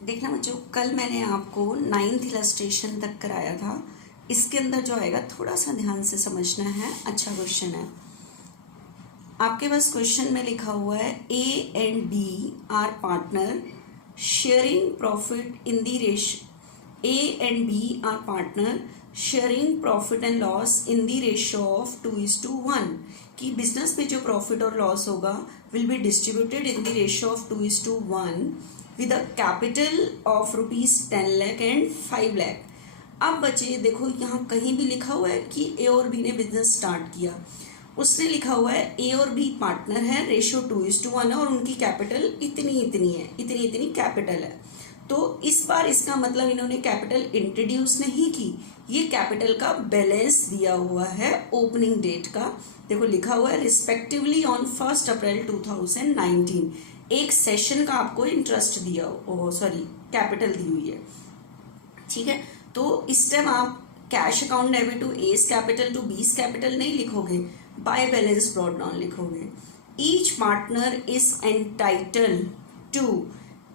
देखना बच्चों, कल मैंने आपको 9th इलस्ट्रेशन तक कराया था। इसके अंदर जो आएगा थोड़ा सा ध्यान से समझना है। अच्छा क्वेश्चन है आपके पास। क्वेश्चन में लिखा हुआ है A and B are partner sharing profit in the ratio. A and B are partner sharing profit and loss in the ratio of 2:1 कि बिजनेस में जो प्रॉफिट और लॉस होगा will be distributed in the ratio of 2:1 with a capital of ₹10 lakh and 5 lakh. अब बच्चे देखो, यहाँ कहीं भी लिखा हुआ है कि ए और बी ने बिजनेस स्टार्ट किया। उसने लिखा हुआ है ए और बी पार्टनर है, रेशियो 2:1 है और उनकी कैपिटल इतनी इतनी है, इतनी इतनी कैपिटल है। तो इस बार इसका मतलब इन्होंने कैपिटल इंट्रोड्यूस नहीं की, ये कैपिटल का बैलेंस दिया हुआ है ओपनिंग डेट का। देखो लिखा हुआ है रिस्पेक्टिवली ऑन 1 अप्रैल 2019। एक सेशन का आपको इंटरेस्ट दिया सॉरी कैपिटल दी हुई है, ठीक है। तो इस टाइम आप cash account debit to S capital to B's capital नहीं लिखोगे, बाय बैलेंस ब्रॉट डाउन लिखोगे। Each partner is entitle to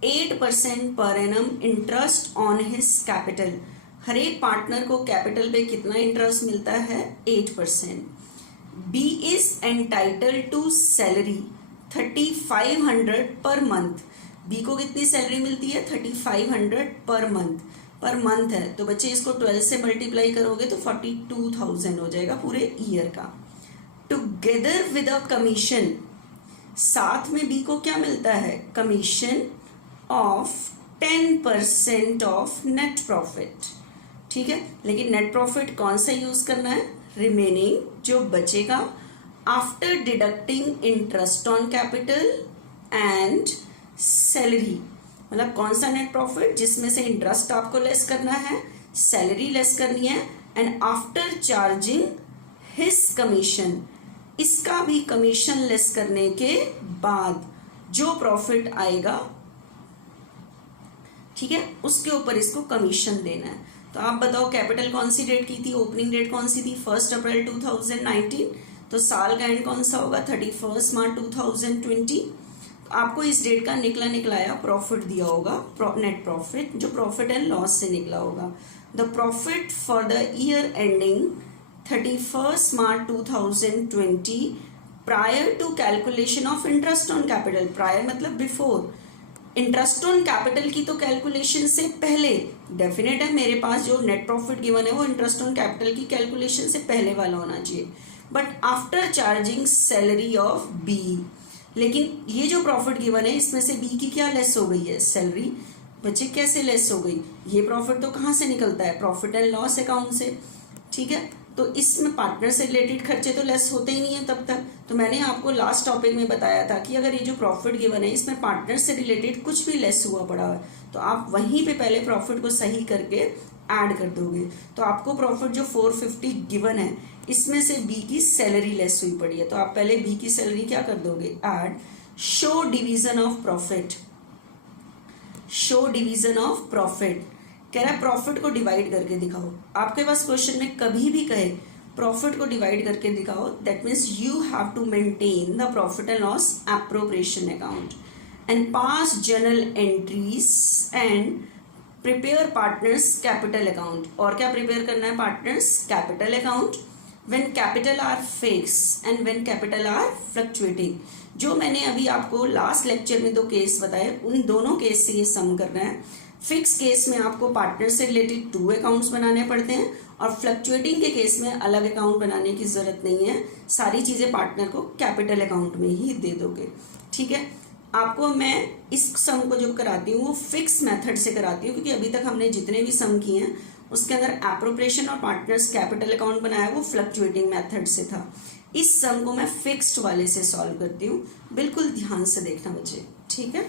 8% per annum interest on his capital. हर एक पार्टनर को कैपिटल पे कितना इंटरेस्ट मिलता है? 8%। B is entitle to salary 3500 per month. B को कितनी सैलरी मिलती है? 3500 पर मंथ। पर मंथ है तो बच्चे इसको 12 से मल्टीप्लाई करोगे तो 42,000 हो जाएगा पूरे ईयर का। टुगेदर विद अ कमीशन, साथ में बी को क्या मिलता है? Commission of 10% of net profit, ठीक है। लेकिन नेट प्रॉफिट कौन सा यूज करना है? रिमेनिंग जो बचेगा after deducting interest on capital and salary. मतलब कौन सा नेट प्रॉफिट? जिसमें से इंटरेस्ट आपको लेस करना है, सैलरी लेस करनी है, and after charging his commission, इसका भी कमीशन लेस करने के बाद जो प्रॉफिट आएगा, ठीक है, उसके ऊपर इसको कमीशन देना है। तो आप बताओ कैपिटल कौन सी डेट की थी? ओपनिंग डेट कौन सी थी? 1 अप्रैल 2019। तो साल का एंड कौन सा होगा? 31 मार्च 2020। आपको इस डेट का निकलाया प्रॉफिट दिया होगा, नेट प्रॉफिट, जो प्रॉफिट एंड लॉस से निकला होगा। The profit for the year ending 31 March 2020 prior to calculation of interest on capital. Prior मतलब बिफोर। इंटरेस्ट ऑन कैपिटल की तो कैलकुलेशन से पहले डेफिनेट है, मेरे पास जो नेट प्रॉफिट गिवन है वो इंटरेस्ट ऑन कैपिटल की कैलकुलेशन से पहले वाला होना चाहिए। But after charging salary of B, लेकिन ये जो प्रॉफिट गिवन है इसमें से बी की क्या लेस हो गई है? सैलरी। बच्चे कैसे लेस हो गई? ये प्रॉफिट तो कहाँ से निकलता है? प्रॉफिट एंड लॉस अकाउंट से, ठीक है। तो इसमें पार्टनर से रिलेटेड खर्चे तो लेस होते ही नहीं है तब तक। तो मैंने आपको लास्ट टॉपिक में बताया था कि अगर ये जो प्रॉफिट गिवन है इसमें पार्टनर से रिलेटेड कुछ भी लेस हुआ पड़ा है तो आप वहीं पे पहले प्रॉफिट को सही करके ऐड कर दोगे। तो आपको प्रॉफिट जो 450 गिवन है इसमें से बी की सैलरी लेस हुई पड़ी है, तो आप पहले बी की सैलरी क्या कर दोगे? Add. Show division of profit. Show division of profit कह रहा है प्रॉफिट को डिवाइड करके दिखाओ। आपके पास क्वेश्चन में कभी भी कहे प्रॉफिट को डिवाइड करके दिखाओ, that means you have to maintain the profit and loss appropriation account and pass journal entries and prepare partners capital account. और क्या प्रिपेयर करना है? Partners capital account when capital are fix and when capital are fluctuating. जो मैंने अभी आपको last lecture में 2 case बताए, उन दोनों केस से ये सम करना है। फिक्स केस में आपको पार्टनर से रिलेटेड 2 अकाउंट्स बनाने पड़ते हैं और फ्लक्चुएटिंग के केस में अलग अकाउंट बनाने की जरूरत नहीं है, सारी चीजें पार्टनर को कैपिटल अकाउंट में ही दे दोगे, ठीक है। आपको मैं इस सम को जो कराती हूँ वो फिक्स मेथड से कराती हूँ, क्योंकि अभी तक हमने जितने भी सम किए हैं उसके अंदर एप्रोप्रिएशन और पार्टनर्स कैपिटल अकाउंट बनाया वो फ्लक्चुएटिंग मेथड से था। इस सम को मैं फिक्स्ड वाले से सॉल्व करती हूँ, बिल्कुल ध्यान से देखना बच्चे, ठीक है।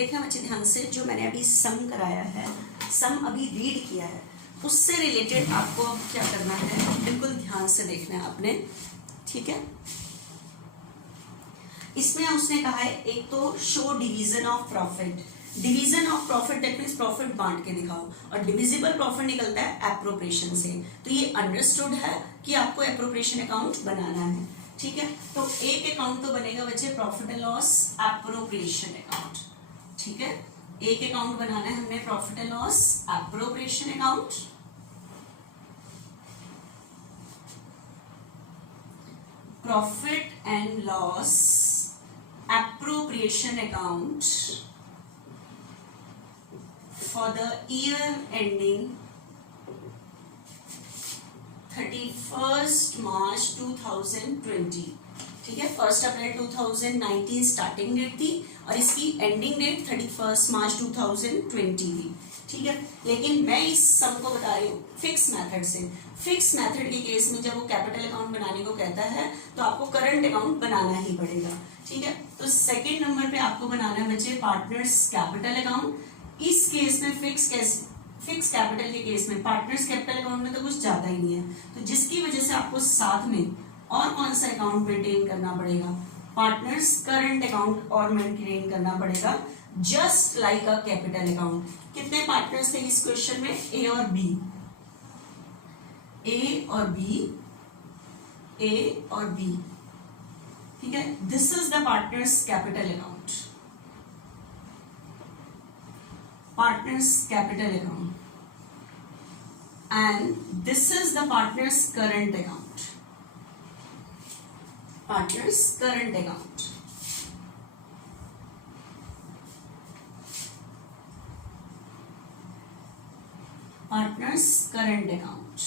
देखना बच्चे ध्यान से, जो मैंने अभी सम कराया है, सम अभी रीड किया है, उससे रिलेटेड आपको अब क्या करना है, बिल्कुल ध्यान से देखना है आपने, ठीक है। इसमें उसने कहा है एक तो show division of profit, division of profit that means profit बांट के दिखाओ, और डिविजिबल प्रॉफिट निकलता है एप्रोप्रिएशन से। तो ये अंडरस्टूड है कि आपको एप्रोप्रिएशन अकाउंट बनाना है, ठीक है। तो एक अकाउंट तो बनेगा बच्चे profit and loss appropriation account, ठीक है। एक अकाउंट बनाना है हमने profit and loss appropriation account, profit and loss appropriation account for the year ending 31st March 2020, ठीक है। 1 अप्रैल 2019 स्टार्टिंग डेट थी और इसकी एंडिंग डेट 31 मार्च 2020 थी, ठीक है। लेकिन मैं इस सम को बता रही हूँ फिक्स मेथड से। फिक्स मेथड के केस में जब वो कैपिटल अकाउंट बनाने को कहता है तो आपको करंट अकाउंट बनाना ही पड़ेगा, ठीक है। तो सेकंड नंबर पे आपको बनाना है बच्चे पार्टनर्स कैपिटल अकाउंट। इस केस में फिक्स कैपिटल के केस में पार्टनर्स कैपिटल अकाउंट में तो कुछ ज्यादा ही नहीं है, तो जिसकी वजह से आपको साथ में और कौन सा अकाउंट मेंटेन करना पड़ेगा, पार्टनर्स करंट अकाउंट और मेंटेन करना पड़ेगा, just like a capital account. कितने पार्टनर्स थे इस क्वेश्चन में, ए और बी, ए और बी, ए और बी, ठीक है। This is the partners capital account, partners capital account, and this is the partners current account, partners current account. Partners current account.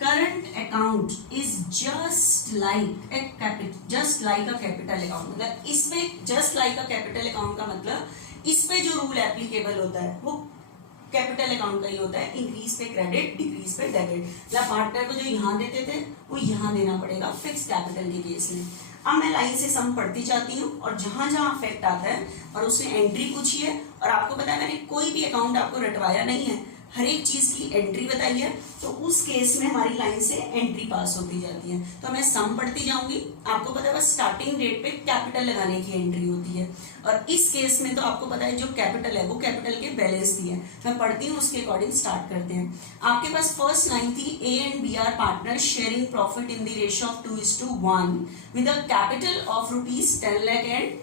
Current account is just like a capital account। मतलब इसमें just like a capital account का मतलब इस पे जो rule applicable होता है वो कैपिटल अकाउंट का ही होता है, इंक्रीज पे क्रेडिट, डिक्रीज पे डेबिट। मतलब पार्टनर को जो यहाँ देते थे वो यहाँ देना पड़ेगा फिक्स कैपिटल के केस में। अब मैं लाइन से सम पढ़ती जाती हूँ और जहां जहां अफेक्ट आता है और उसने एंट्री पूछी है और आपको पता है मैंने कोई भी अकाउंट आपको रटवाया नहीं है, हर एक चीज की एंट्री बताई है, तो उस केस में हमारी लाइन से एंट्री पास होती जाती है। तो मैं सम पढ़ती जाऊंगी, आपको पता है बस स्टार्टिंग डेट पे कैपिटल लगाने की एंट्री होती है, और इस केस में तो आपको पता है जो कैपिटल है वो कैपिटल के बैलेंस दी है। मैं पढ़ती हूँ उसके अकॉर्डिंग स्टार्ट करते हैं। आपके पास फर्स्ट लाइन थी A and B are partner sharing profit in the ratio of 2:1 with a capital of ₹10 lakh and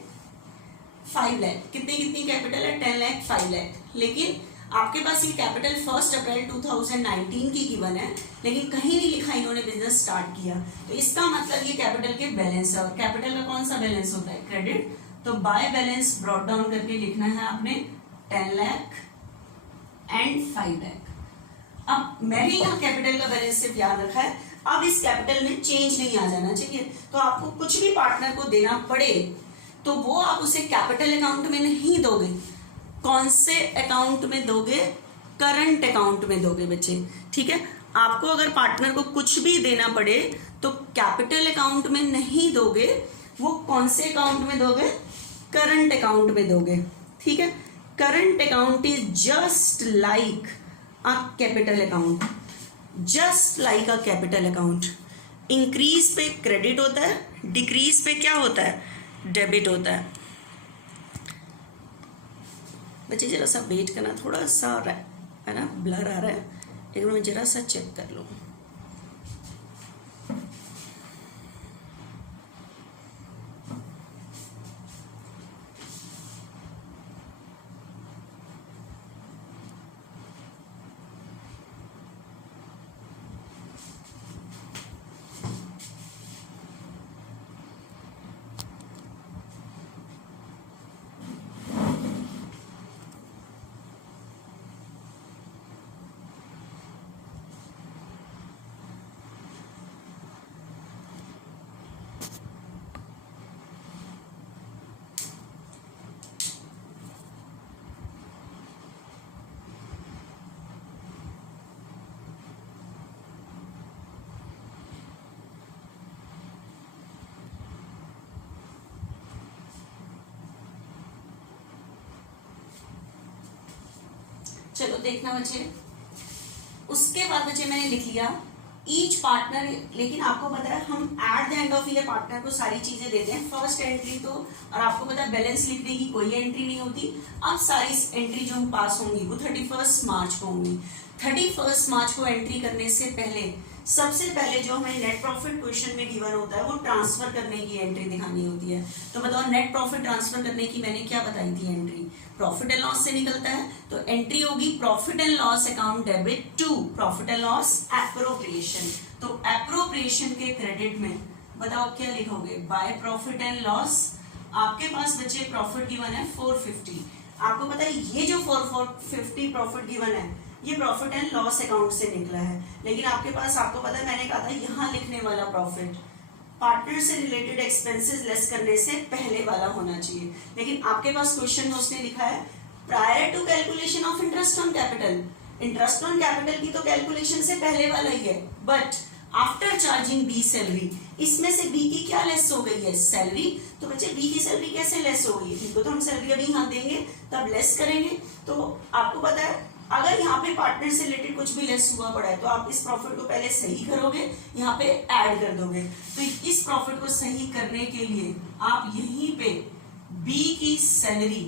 5 lakh. कितनी कैपिटल है, 10 लाख 5 लाख। लेकिन आपके पास ये कैपिटल 1 अप्रैल 2019 की गिवन है, लेकिन कहीं नहीं लिखा इन्होंने बिजनेस स्टार्ट किया, तो इसका मतलब ये कैपिटल के बैलेंस है, और कैपिटल का कौन सा बैलेंस होता है, क्रेडिट। तो बाय बैलेंस ब्रॉट डाउन करके लिखना है आपने 10 लाख एंड 5 लाख। अब मैंने यहाँ कैपिटल का बैलेंस सिर्फ याद रखा है, अब इस कैपिटल में चेंज नहीं आ जाना चाहिए। तो आपको कुछ भी पार्टनर को देना पड़े तो वो आप उसे कैपिटल अकाउंट में नहीं दोगे, कौन से अकाउंट में दोगे, करंट अकाउंट में दोगे बच्चे, ठीक है। आपको अगर पार्टनर को कुछ भी देना पड़े तो कैपिटल अकाउंट में नहीं दोगे, वो कौन से अकाउंट में दोगे, करंट अकाउंट में दोगे, ठीक है। Current account is just like a capital account, just like a capital account. Increase पे क्रेडिट होता है, डिक्रीज पे क्या होता है, डेबिट होता है। बच्चे जरा सा वेट करना, थोड़ा सा है ना ब्लर आ रहा है, एक मिनट मैं जरा सा चेक कर लूँ। चलो देखना बच्चे, उसके बाद बच्चे मैंने लिख लिया ईच पार्टनर, लेकिन आपको पता है हम at the end of year partner को सारी चीजें देते हैं फर्स्ट एंट्री तो, और आपको पता है बैलेंस लिखने की कोई एंट्री नहीं होती। अब सारी एंट्री जो पास होंगी वो 31 मार्च को होंगी। 31 मार्च को एंट्री करने से पहले सबसे पहले जो हमें नेट प्रॉफिट क्वेश्चन में गिवन होता है वो ट्रांसफर करने की एंट्री दिखानी होती है। तो बताओ नेट प्रॉफिट ट्रांसफर करने की मैंने क्या बताई थी एंट्री, प्रॉफिट एंड लॉस से निकलता है, तो एंट्री होगी profit and loss account debit to profit and loss appropriation. तो एप्रोप्रिएशन के क्रेडिट में बताओ क्या लिखोगे, बाय प्रॉफिट एंड लॉस। आपके पास बच्चे प्रॉफिट गिवन है 450, आपको पता है ये जो 450 प्रॉफिट गिवन है ये प्रॉफिट एंड लॉस अकाउंट से निकला है, लेकिन आपके पास आपको पता है मैंने कहा था यहाँ लिखने वाला प्रॉफिट पार्टनर से रिलेटेड एक्सपेंसेस लेस करने से पहले वाला होना चाहिए, लेकिन आपके पास क्वेश्चन में उसने लिखा है prior to calculation of interest on capital. Interest on capital की तो कैलकुलेशन से पहले वाला ही है, but after charging B salary, इसमें से बी की क्या लेस हो गई है, सैलरी। तो बच्चे बी की सैलरी कैसे लेस हो गई है, इनको तो हम सैलरी अभी यहाँ देंगे तब लेस करेंगे। तो आपको पता है अगर यहाँ पे पार्टनर से रिलेटेड कुछ भी लेस हुआ पड़ा है तो आप इस प्रॉफिट को पहले सही करोगे, यहाँ पे ऐड कर दोगे। तो इस प्रॉफिट को सही करने के लिए आप यहीं पे बी की सैलरी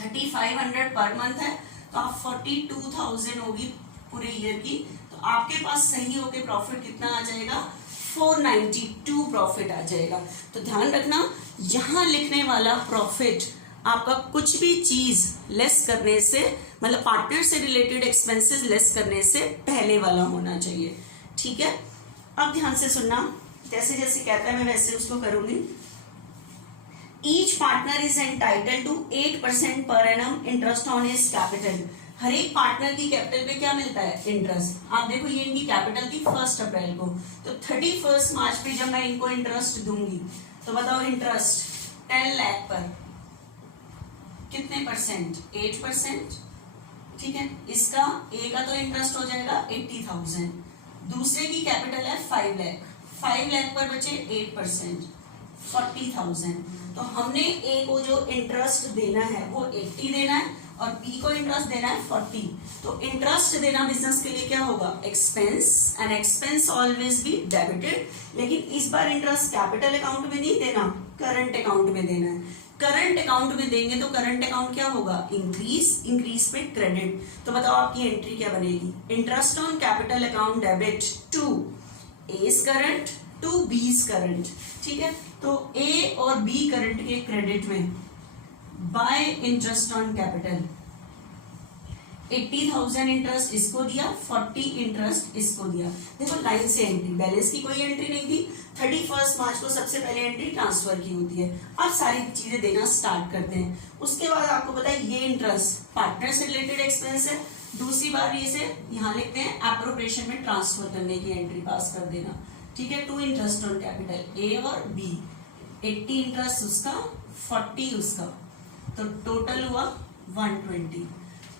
3500 पर मंथ है तो आप 42,000 होगी पूरे ईयर की, तो आपके पास सही होके प्रॉफिट कितना आ जाएगा, 492 प्रॉफिट आ जाएगा। तो ध्यान रखना यहाँ लिखने वाला प्रॉफिट आपका कुछ भी चीज लेस करने से, मतलब पार्टनर से रिलेटेड एक्सपेंसेस लेस करने से पहले वाला होना चाहिए, ठीक है। अब ध्यान से सुनना, जैसे जैसे कहता है मैं वैसे उसको करूंगी। Each partner is entitled to 8% per annum interest on his capital. हर एक पार्टनर की कैपिटल पे क्या मिलता है, इंटरेस्ट। आप देखो ये इनकी कैपिटल थी 1 अप्रैल को, तो 31 मार्च पे जब मैं इनको इंटरेस्ट दूंगी तो बताओ इंटरेस्ट 10 लाख पर कितने परसेंट, 8%, ठीक है। इसका ए का तो इंटरेस्ट हो जाएगा 80,000, दूसरे की कैपिटल है 5 लाख, 5 लाख पर बचे 8% 40,000। तो हमने ए को जो इंटरेस्ट देना है वो 80 देना है और बी को इंटरेस्ट देना है 40। तो इंटरेस्ट देना बिजनेस के लिए क्या होगा, expense, and expense always be debited, लेकिन इस बार इंटरेस्ट कैपिटल अकाउंट में नहीं देना, करंट अकाउंट में देना है। करंट अकाउंट में देंगे तो करंट अकाउंट क्या होगा, इंक्रीज, इंक्रीज पे क्रेडिट। तो बताओ आपकी एंट्री क्या बनेगी, interest on capital account debit to A's current to B's current, ठीक है। तो ए और बी करंट के क्रेडिट में by interest on capital 80,000 interest इसको दिया, 40 इंटरेस्ट इसको दिया। देखो लाइन से एंट्री, बैलेंस की कोई एंट्री नहीं थी, 31 मार्च को सबसे पहले एंट्री ट्रांसफर की होती है। अब सारी चीजें देना स्टार्ट करते हैं। उसके बाद आपको पता है ये इंटरेस्ट पार्टनर से रिलेटेड एक्सपेंस है, दूसरी बार ये से यहाँ लिखते हैं एप्रोप्रिएशन में ट्रांसफर करने की एंट्री पास कर देना, ठीक है। 2 इंटरेस्ट ऑन कैपिटल ए और बी, 80 इंटरेस्ट उसका 40 उसका, तो टोटल हुआ 120।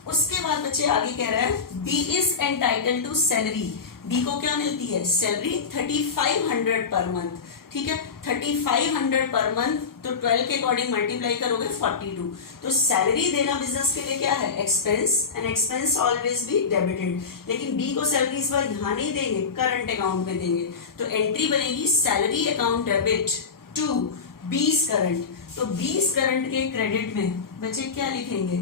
उसके बाद बच्चे आगे कह रहा है B is entitled to salary, B को क्या मिलती है, सैलरी 3500 पर मंथ, ठीक है। 3500 पर मंथ, तो 12 के अकॉर्डिंग मल्टीप्लाई करोगे 42। तो सैलरी देना बिजनेस के लिए क्या है, expense, and expense always be debited, लेकिन बी को सैलरी इस बार यहाँ नहीं देंगे, करंट अकाउंट में देंगे। तो एंट्री बनेगी salary account debit to B's current. तो बीस करंट के क्रेडिट में बच्चे क्या लिखेंगे,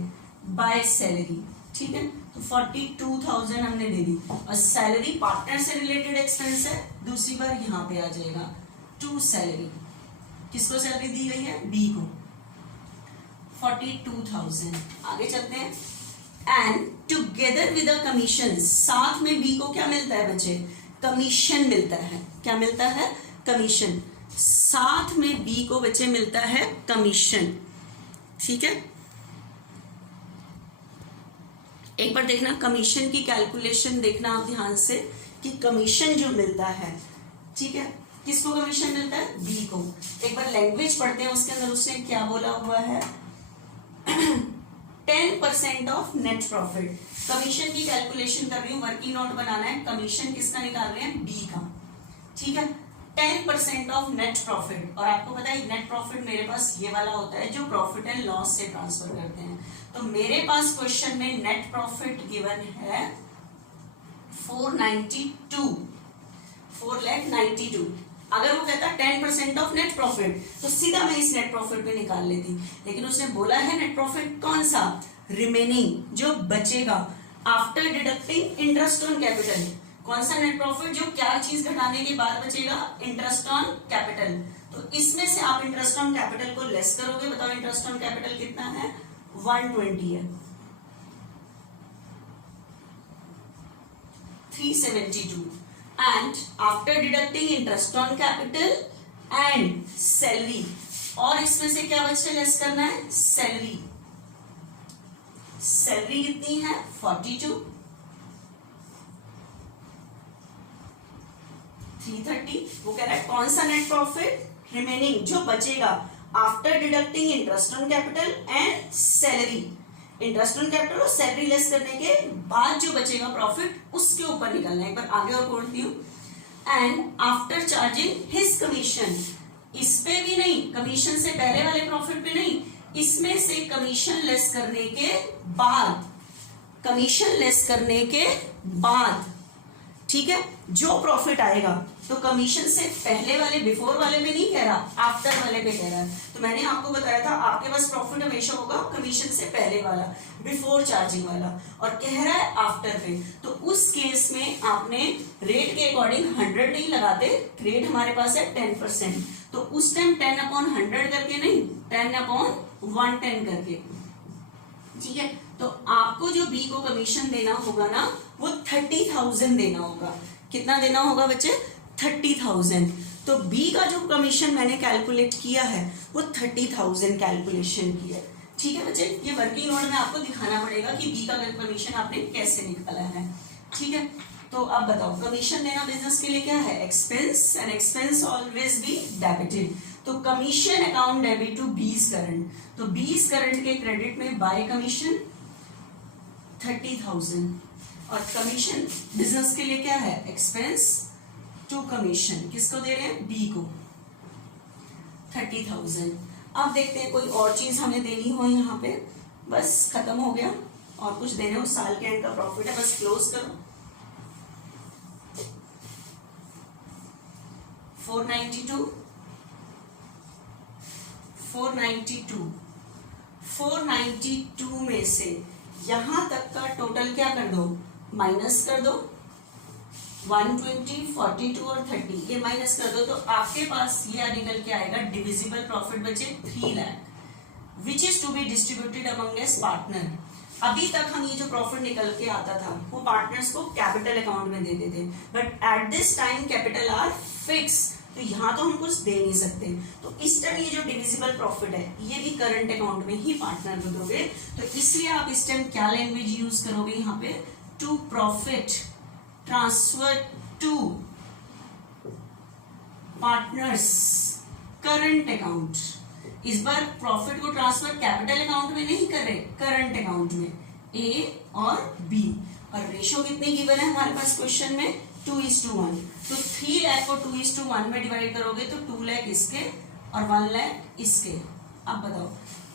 बाय सैलरी, ठीक है। तो 42,000 हमने दे दी, और सैलरी पार्टनर से रिलेटेड एक्सपेंस है, दूसरी बार यहाँ पे आ जाएगा टू सैलरी। किसको सैलरी दी गई है, बी को 42,000। आगे चलते हैं। And together with the commission, साथ में बी को क्या मिलता है बच्चे, कमीशन मिलता है। क्या मिलता है, कमीशन। साथ में बी को बच्चे मिलता है कमीशन, ठीक है। एक बार देखना कमीशन की कैलकुलेशन देखना आप ध्यान से कि कमीशन जो मिलता है, ठीक है, किसको कमीशन मिलता है, बी को। एक बार लैंग्वेज पढ़ते हैं, उसके अंदर उसने क्या बोला हुआ है 10% ऑफ नेट प्रॉफिट। कमीशन की कैलकुलेशन कर रही हूँ, वर्किंग नोट बनाना है, कमीशन किसका निकाल रहे हैं, बी का, ठीक है। 10% ऑफ नेट प्रॉफिट। और आपको पता है नेट प्रॉफिट मेरे पास ये वाला होता है जो प्रॉफिट एंड लॉस से ट्रांसफर करते हैं। तो मेरे पास क्वेश्चन में नेट प्रॉफिट गिवन है 492। अगर वो कहता 10% ऑफ नेट प्रॉफिट तो सीधा मैं इस नेट प्रॉफिट पे निकाल लेती, लेकिन उसने बोला है नेट प्रॉफिट कौन सा, रिमेनिंग, जो बचेगा after deducting interest on capital. कौन सा नेट प्रॉफिट, जो क्या चीज घटाने के बाद बचेगा, इंटरेस्ट ऑन कैपिटल। तो इसमें से आप इंटरेस्ट ऑन कैपिटल को लेस करोगे, बताओ इंटरेस्ट ऑन कैपिटल कितना है, 120 है, 372। And after deducting interest on capital and salary, और इसमें से क्या बच्चे लेस करना है, सैलरी। सैलरी कितनी है, 42, 330। वो कह रहा है कौन सा नेट प्रॉफिट, रिमेनिंग, जो बचेगा after deducting interest on capital and salary. Interest on capital और सैलरी लेस करने के बाद जो बचेगा प्रॉफिट, उसके ऊपर निकलना है। एक बार आगे और बोलती हूँ, and after charging his commission, इस पे भी नहीं, कमीशन से पहले वाले प्रॉफिट पे नहीं, इसमें से कमीशन लेस करने के बाद, कमीशन लेस करने के बाद, ठीक है, जो प्रॉफिट आएगा। तो कमीशन से पहले वाले, बिफोर वाले में नहीं कह रहा, आफ्टर वाले पे कह रहा है। तो मैंने आपको बताया था आपके पास प्रॉफिट हमेशा होगा कमीशन से पहले वाला, बिफोर चार्जिंग वाला, और कह रहा है आफ्टर पे। तो उस केस में आपने रेट के अकॉर्डिंग 100 नहीं लगाते, रेट हमारे पास है 10%, तो उस टाइम 10/100 करके नहीं, 10/110 करके, ठीक है। तो आपको जो बी को कमीशन देना होगा ना, वो 30,000 देना होगा। कितना देना होगा बच्चे, 30,000। तो बी का जो कमीशन मैंने कैलकुलेट किया है वो 30,000 कैलकुलेशन की है, ठीक है बच्चे। ये वर्किंग नोट में आपको दिखाना पड़ेगा कि बी का कमीशन आपने कैसे निकाला है, ठीक है। तो अब बताओ, कमीशन देना बिजनेस के लिए क्या है, expense, and expense always be debited. तो commission account debit to B's current, तो बीस करंट के क्रेडिट में बाय कमीशन 30,000, और कमीशन बिजनेस के लिए क्या है, एक्सपेंस टू कमीशन, किसको दे रहे हैं, बी को, 30,000। अब देखते हैं कोई और चीज हमें देनी हो यहाँ पे, बस खत्म हो गया, और कुछ देने हो, साल के एंड का प्रॉफिट है, बस क्लोज करो। 492 में से यहां तक का टोटल क्या कर दो, माइनस कर दो, 120, 42 और 30 ये माइनस कर दो, तो आपके पास ये निकल के आएगा डिविजिबल प्रॉफिट बचे 3 लाख, which is to be distributed amongst partner. अभी तक हम ये जो प्रॉफिट निकल के आता था वो पार्टनर्स को कैपिटल अकाउंट में देते थे, but at this time capital are fix, तो यहाँ तो हम कुछ दे नहीं सकते। तो इस टाइम ये जो डिविजिबल प्रॉफिट है ये भी करंट अकाउंट में ही पार्टनर को दोगे। तो इसलिए आप इस टाइम क्या लैंग्वेज यूज करोगे यहाँ पे, to profit transfer to partners current account. इस बार प्रॉफिट को ट्रांसफर कैपिटल अकाउंट में नहीं कर रहे, करंट अकाउंट में, ए और बी। और रेशो कितनी गिवन है हमारे पास क्वेश्चन में, 2:1। तो 3 लाख को 2:1 में डिवाइड करोगे तो 2 लाख इसके और 1 लाख इसके। अब बताओ,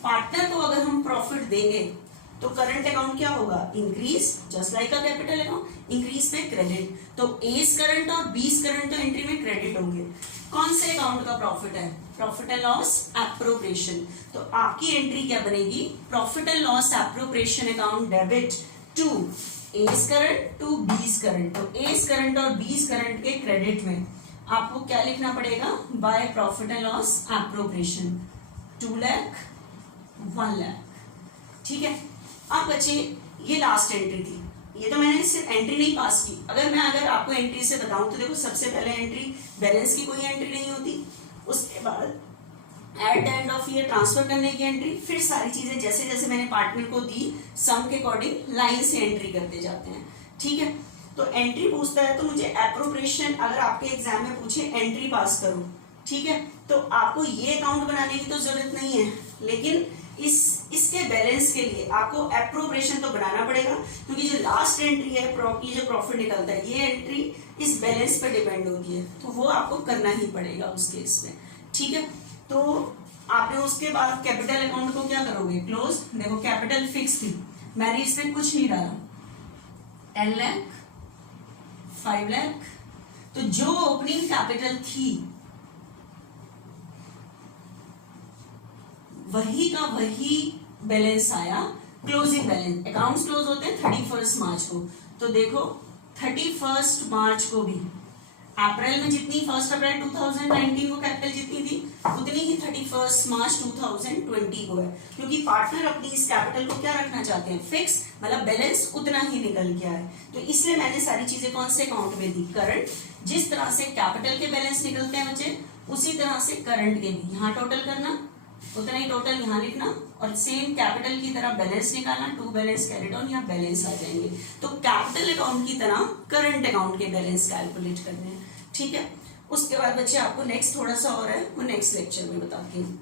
पार्टनर को अगर हम प्रॉफिट देंगे तो करंट अकाउंट क्या होगा, increase, just like a capital account, increase पे क्रेडिट। तो एस करंट और बीस करंट तो एंट्री में क्रेडिट होंगे। कौन से अकाउंट का प्रॉफिट है, प्रॉफिट एंड लॉस एप्रोप्रिएशन। तो आपकी एंट्री क्या बनेगी, profit and loss appropriation account debit to A's current to B's current. तो एस करंट और बीस करंट के क्रेडिट में आपको क्या लिखना पड़ेगा, by profit and loss appropriation 2 lakh 1 lakh, ठीक है। अब बच्चे ये लास्ट एंट्री थी, ये तो मैंने सिर्फ एंट्री नहीं पास की। अगर आपको एंट्री से बताऊं तो देखो, सबसे पहले एंट्री बैलेंस की कोई एंट्री नहीं होती, उसके बाद at the end of year transfer करने की एंट्री, फिर सारी चीजें जैसे जैसे मैंने पार्टनर को दी सम के अकॉर्डिंग लाइन से एंट्री करते जाते हैं, ठीक है। तो एंट्री पूछता है तो मुझे एप्रोप्रिएशन, अगर आपके एग्जाम में पूछे एंट्री पास करो, ठीक है, तो आपको ये अकाउंट बनाने की तो जरूरत नहीं है, लेकिन इसके बैलेंस के लिए आपको एप्रोप्रिएशन तो बनाना पड़ेगा, क्योंकि जो लास्ट एंट्री है ये जो प्रॉफिट निकलता है ये एंट्री इस बैलेंस पे डिपेंड होती है, तो वो आपको करना ही पड़ेगा उस केस में। ठीक है, तो आपने उसके बाद कैपिटल अकाउंट को क्या करोगे, क्लोज। देखो कैपिटल फिक्स थी, मैंने इसमें कुछ नहीं डाला, 10 लाख 5 लाख, तो जो ओपनिंग कैपिटल थी वही का वही बैलेंस आया, क्लोजिंग बैलेंस। अकाउंट्स क्लोज होते हैं 31 मार्च को, तो देखो 31 मार्च को भी अप्रैल में जितनी 1 अप्रैल 2019 को कैपिटल जितनी थी उतनी ही 31 मार्च 2020 को है, क्योंकि पार्टनर अपनी इस कैपिटल को क्या रखना चाहते हैं, फिक्स, मतलब बैलेंस उतना ही निकल गया है। तो इसलिए मैंने सारी चीजें कौन से अकाउंट में दी, करंट। जिस तरह से कैपिटल के बैलेंस निकलते हैं बच्चे, उसी तरह से करंट के भी यहाँ टोटल करना, उतना ही टोटल यहाँ लिखना, और सेम कैपिटल की तरह बैलेंस निकालना, टू बैलेंस कैरिड ऑन, यहाँ बैलेंस आ जाएंगे। तो कैपिटल अकाउंट की तरह करंट अकाउंट के बैलेंस कैलकुलेट करने हैं। ठीक है, उसके बाद बच्चे आपको नेक्स्ट थोड़ा सा और है, वो नेक्स्ट लेक्चर में बताती हूँ।